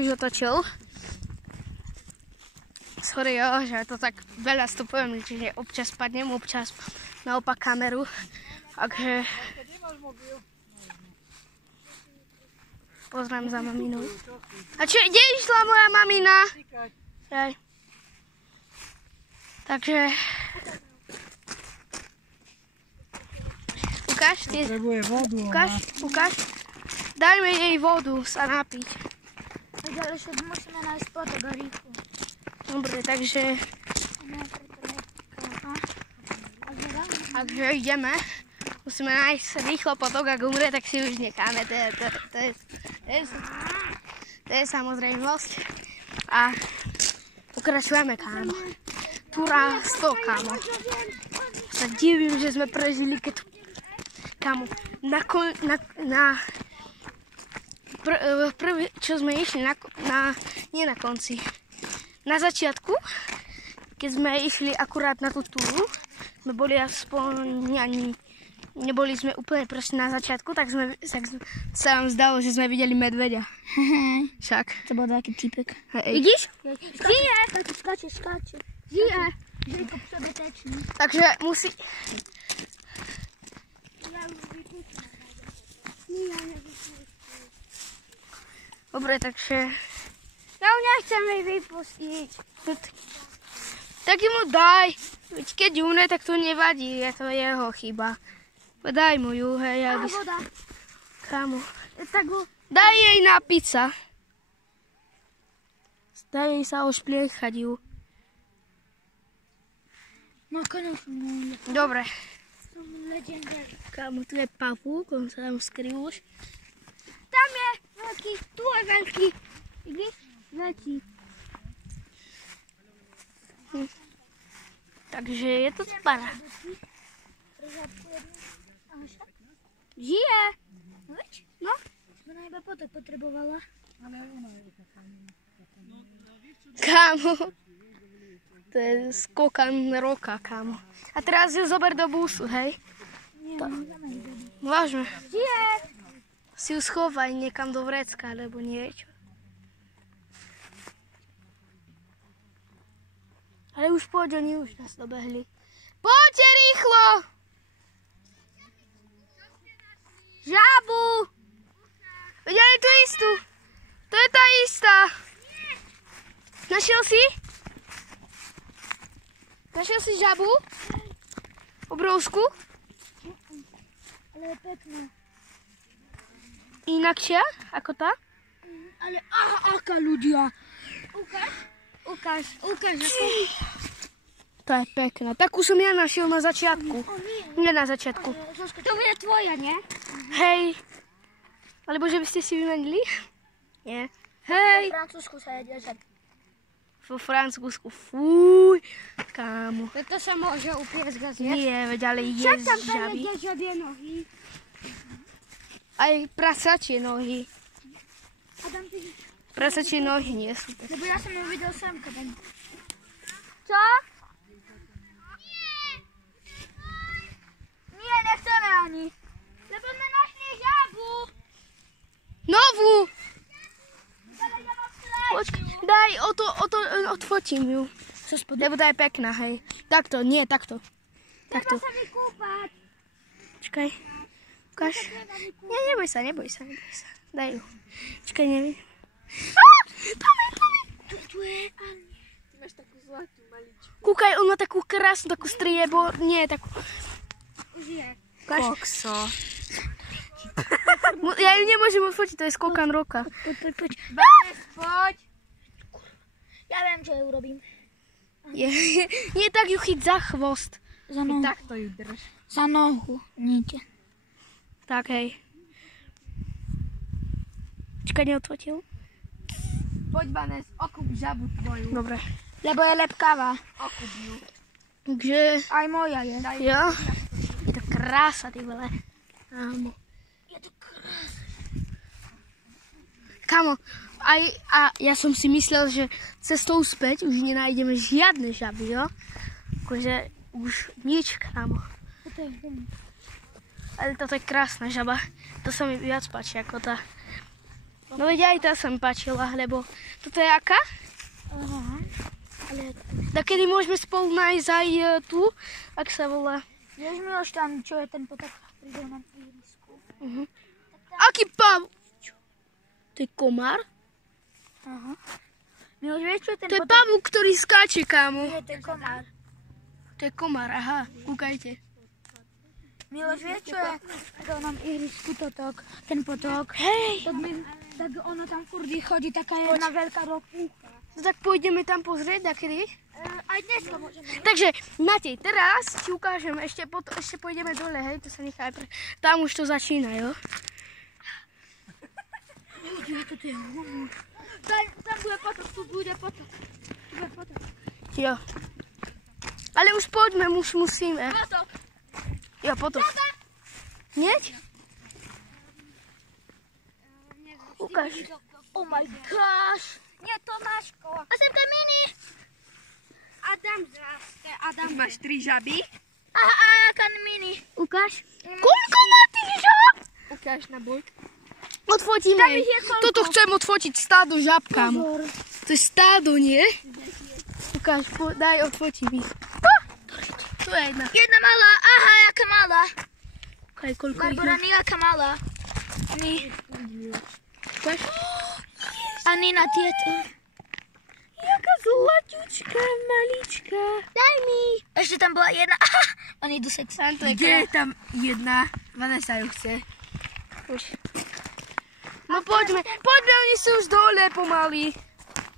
už otočil. Sorry, jo, že to tak veľa stupujem, čiže občas padnem, občas naopak kameru. Takže pozriem za maminou. A čo, kde išla moja mamina? Jaj. Takže ukáž, ty. Potrebuje vodu. Ukáž. Dajme jej vodu sa napiť. Ale však musíme nájsť potok a rýchlo. Dobre, takže ideme. Musíme nájsť rýchlo potok, ak umrie, tak si už necháme. To je samozrejmosť. A pokračujeme, kámo. Túra 100, kámo. Sa divím, že sme prežili, keď kámo, prvý, čo sme išli nie na konci, na začiatku, keď sme išli akurát na tú túru, sme boli aspoň neboli sme úplne proste na začiatku, tak sa nám zdalo, že sme videli medveďa. Však. To bol taký typek. Vidíš? Žije! Skáče. Žije! Žijko v sebe tečný. Takže musí... Dobre, takže... Ja ho nechcem jej vypustiť. Tak mu daj. Veď keď umre, tak to nevadí. Je to jeho chyba. Daj mu ju, hej. Voda. Kámo. Tak ho... Daj jej napiť sa. Daj jej sa ošpliechať ju. No konečne. Dobre. Som legendárny. Kámo, tu je pavúk, on sa tam skryl už. Tam je veľký, tu je veľký. Vidíš? Veľký. Takže je to para. Žije. No. Ona iba potok potrebovala. Kámo. To je skokan roka, kámo. A teraz ju zober do busu, hej? Nie, Vážne. žije. Si ju schovaj niekam do vrecka, alebo niečo. Ale už poď, oni už nás dobehli. Poďte rýchlo! Žábu! Videli tú istú? To je tá istá. Našiel si? Našiel si žabu? Obrovskú? Ale je pekná. Inakšia ako tá? Ale aká ľudia. Ukáž. To je pekná. Takú som ja našiel na začiatku. Nie na začiatku. To bude tvoja, nie? Hej. Alebo že by ste si vymenili? Nie. Hej. V Francúzsku sa jedia žaby. Vo Francúzsku. Fúj. Kámo. To sa môže upiesť, nie? Nie, veď ale Však jesť tam žaby. jedia žabie nohy. Aj prasačie nohy. A tam ty... Prasačie nohy nie sú. Lebo ja som ju videl samka tam. Co? Nie, nechceme ani. Lebo sme našli žabu. Novú. Ale ja mám slajdu. Počkaj, daj, odfotím ju. Lebo tá je pekná, hej. Takto, nie, takto. Takto. Treba sa mi kúpať. Čakaj. Ukáž. Nie, neboj sa. Daj ju. Čakaj, neviem. Tam je. Tu je Ani. Ty máš takú zlatú maličku. Kúkaj, on má takú krásnu, takú striebo. Nie, takú... Žije. Ukáž. Kokso. Ja ju nemôžem odfotiť, to je skokan roka. Poď. Poď. Ja viem, čo ju urobím. Nie, tak ju chyť za chvost. Za nohu. Takto ju drž. Za nohu. Níte. Tak, hej. Čakaj, neodfotil? Poď, Vanes, okup žabu tvoju. Dobre. Lebo je lepkáva. Okup ju. Takže... Aj moja je. Jo. Je to krása, ty vole. Ámo. Je to krásne. Kamo, a ja som si myslel, že cestou späť už nenájdeme žiadne žaby, jo? Akože už nič, kamo. Toto je hrozné. Ale toto je krásna žaba. To sa mi viac páči ako tá. No veď aj tá sa mi páčila, lebo toto je aká? Aha. Ale Tak kedy môžeme spolu nájsť aj tu, ak sa volá. vieš, Miloš, tam, čo je ten potok pri dolnom ihrisku. Aký pav? To je komár? Aha. Miloš, vieš, čo je ten To je potok? pavúk, ktorý skáče, kámo. Je ten komár. To je komár, aha, kúkajte. Miloš, vieš, čo je pri dolnom ihrisku totok? Ten potok. Hej! Tak ono tam furt chodí taká jedna veľká ropúcha. No tak pôjdeme tam pozrieť, kedy? Aj dneska môžeme. Takže, Matej, teraz ti ukážem, ešte pôjdeme dole, hej, to sa nechá tam už to začína, jo? Toto je humor. Tam bude potok, tu bude potok. Tu bude potok. Jo. Ale už poďme, už musíme. Potok. Jo, potok. Hneď? Ukáž. Oh my gosh. Nie, Tomáško. A sem tam mini. Adam zraste, Adam. Máš 3 žaby. A kan mini. Ukáž. Koľko má tých žab? Ukáž na bok. Odfotíme. Tam ich je koľko? Toto chcem odfotiť stádo žab, kámo. Pozor. To je stádo, nie? Ukáž, daj odfotím ich. Tu je jedna. Jedna malá, aha, jaká malá. Ukáž, koľko ich Barbara, má. jaká malá. Ukáž. A Nina tieto. Jaká zlaťučka, malička. Daj mi. Ešte tam bola jedna. Aha, oni idú sex. Kde je tam jedna? Vanessa ju chce. Už. No poďme, oni sú už dole pomaly.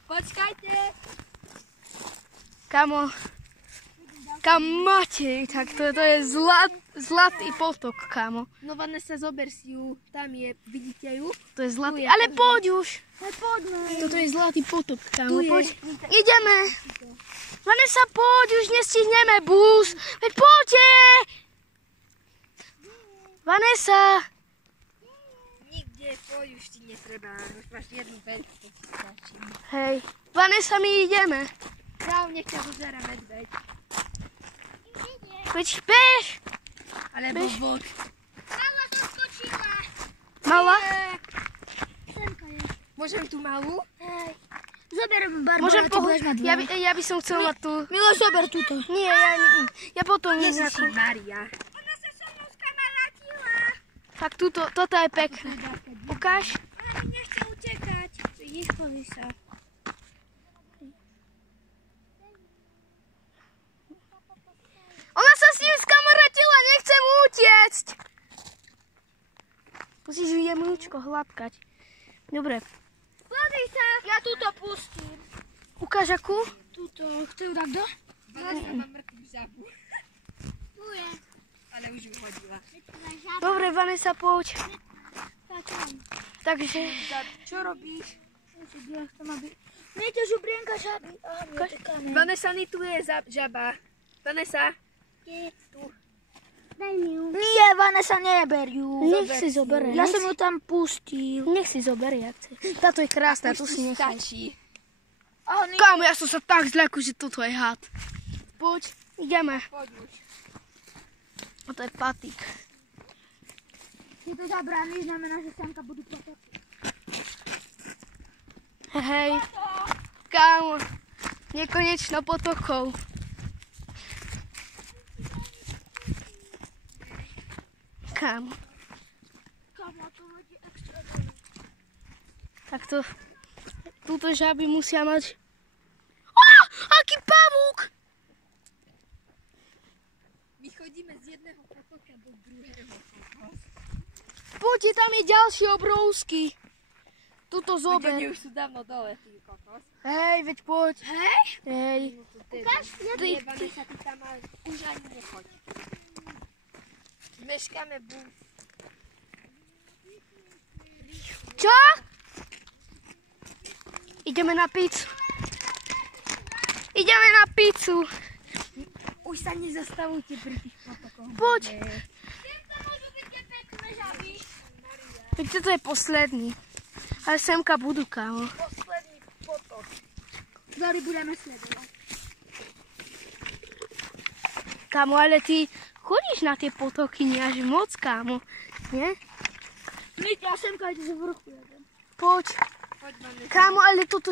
Počkajte. Kamo, kam Matej, tak to je zlatý potok, kamo. No Vanessa, zober si ju. Tam je, vidíte ju? To je zlatý, ale poď už. Poďme. Toto je zlatý potok, kamo, Tu je. poď. Ideme. Vanessa, poď, už nestihneme bus. Veď poďte. Vanessa. Nikde, poď, už ti netreba. Už máš jednu veľkú. Hej, Vanessa, my ideme. Čau, nech ťa dozera medveď. Veď bež. Alebo vod. Mala zaskočila. Mala? Semka je. Môžem tú malú? Hej. Zoberiem Barbara, Môžem ty budeš mať dve. ja by som chcela tú. Miloš, zober túto. Nie, ja potom Ježiši nejakú. Maria. Ona sa so mnou skamarátila. Tak toto je pekné. Ukáž. Ona mi nechce utekať. Vidíš, pozri sa. Ona sa s ním skamarátila, nechce mu utiecť. Musíš ju jemnúčko hladkať. Dobre. Pozri sa. Ja túto pustím. Ukáž akú? Túto. Chce ju takto? Vanessa má mŕtvú žabu. Tu je. Ale už ju hodila. Dobre, Vanessa, poď. Takže, Čo robíš? Nie to žubrienka žaby. Aha, mi je to kamen. Vanessa, tu je žaba. Vanessa. Daj mi ju. Nie, Vanessa, neber ju. nech si zoberie. Ja som ju tam pustil. Nech si zoberie, ak chce. Táto je krásna, tu si nechaj. Stačí. Kámo, ja som sa tak zľakol, že toto je had. Poď, ideme. Poď už. Toto je patík. Je to zabrány, znamená, že semka budú potoky. Hej, kámo, nekonečno potokov. Kámo, Kámo, to hodí extra. tak to, túto žaby musia mať. Aký pavúk! My chodíme z jedného potoka do druhého. Poďte, tam je ďalší obrovský. Tuto Veď zober. oni už sú dávno dole, ty kokos. Hej, veď poď. Hej? Hej. Ukáž, Nie, Vanessa, ty tam už ani nechoď. Meškáme bus. Čo? Ideme na pizzu. Ideme na pizzu. Už sa nezastavujte pri tých potokoch. Poď. Semka môžu byť tie pekné žaby. Veď toto je posledný. Ale semka budú, kámo. Posledný potok. Ktorý budeme sledovať. Kámo, ale ty chodíš na tie potoky nie až moc, kámo. Nie? Ja semka ide z vrchu jeden. Poď. Poď, Vanessa. Kámo, ale toto